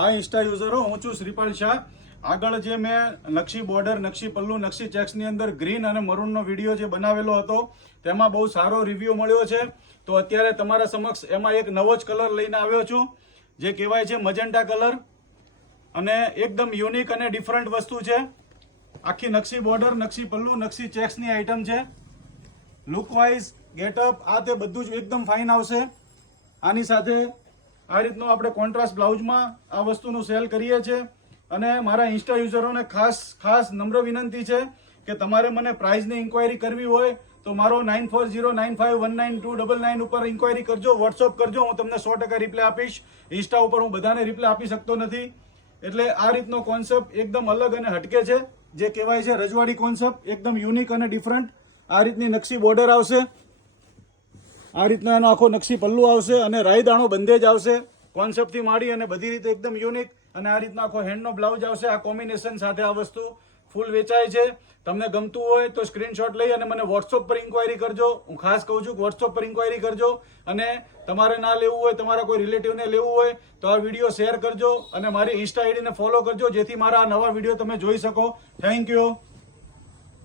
હા ઇન્સ્ટા યુઝરો, હું છું શ્રીપાલ શાહ. આગળ જે મેં નકશી બોર્ડર, નકશી પલ્લુ, નકશી ચેક્સની અંદર ગ્રીન અને મરૂનનો વિડીયો જે બનાવેલો હતો તેમાં બહુ સારો રિવ્યૂ મળ્યો છે. તો અત્યારે તમારા સમક્ષ એમાં એક નવો જ કલર લઈને આવ્યો છું, જે કહેવાય છે મજન્ટા કલર. અને એકદમ યુનિક અને ડિફરન્ટ વસ્તુ છે. આખી નકશી બોર્ડર, નકશી પલ્લુ, નકશી ચેક્સની આઈટમ છે. લુકવાઇઝ, ગેટઅપ આ તે બધું જ એકદમ ફાઇન આવશે. આની સાથે આ રીતનો આપણે કોન્ટ્રાસ્ટ બ્લાઉઝમાં આ વસ્તુનું સેલ કરીએ છીએ. અને મારા ઇન્સ્ટા યુઝરોને ખાસ નમ્ર વિનંતી છે કે તમારે મને પ્રાઇઝની ઇન્ક્વાયરી કરવી હોય તો મારો 9409519299 ઉપર ઇન્ક્વાયરી કરજો, વોટ્સઅપ કરજો. હું તમને 100% રિપ્લાય આપીશ. ઇન્સ્ટા ઉપર હું બધાને રિપ્લાય આપી શકતો નથી. એટલે આ રીતનો કોન્સેપ્ટ એકદમ અલગ અને હટકે છે, જે કહેવાય છે રજવાડી કોન્સેપ્ટ. એકદમ યુનિક અને ડિફરન્ટ. આ રીતની નકશી બોર્ડર આવશે, આ રીતનો એનો આખો નકશી પલ્લુ આવશે અને રાયદાણો બંધેજ આવશે. કોન્સેપ્ટથી માંડી અને બધી રીતે એકદમ યુનિક. અને આ રીતનો આખો હેન્ડનો બ્લાઉઝ આવશે. આ કોમ્બિનેશન સાથે આ વસ્તુ ફૂલ વેચાય છે. તમને ગમતું હોય તો સ્ક્રીનશોટ લઈ અને મને વોટ્સઅપ પર ઇન્ક્વાયરી કરજો. હું ખાસ કહું છું કે વોટ્સઅપ પર ઇન્ક્વાયરી કરજો. અને તમારે ના લેવું હોય, તમારા કોઈ રિલેટિવને લેવું હોય તો આ વિડીયો શેર કરજો અને મારી ઇન્સ્ટા આઈડીને ફોલો કરજો, જેથી મારા આ નવા વિડીયો તમે જોઈ શકો. Thank you.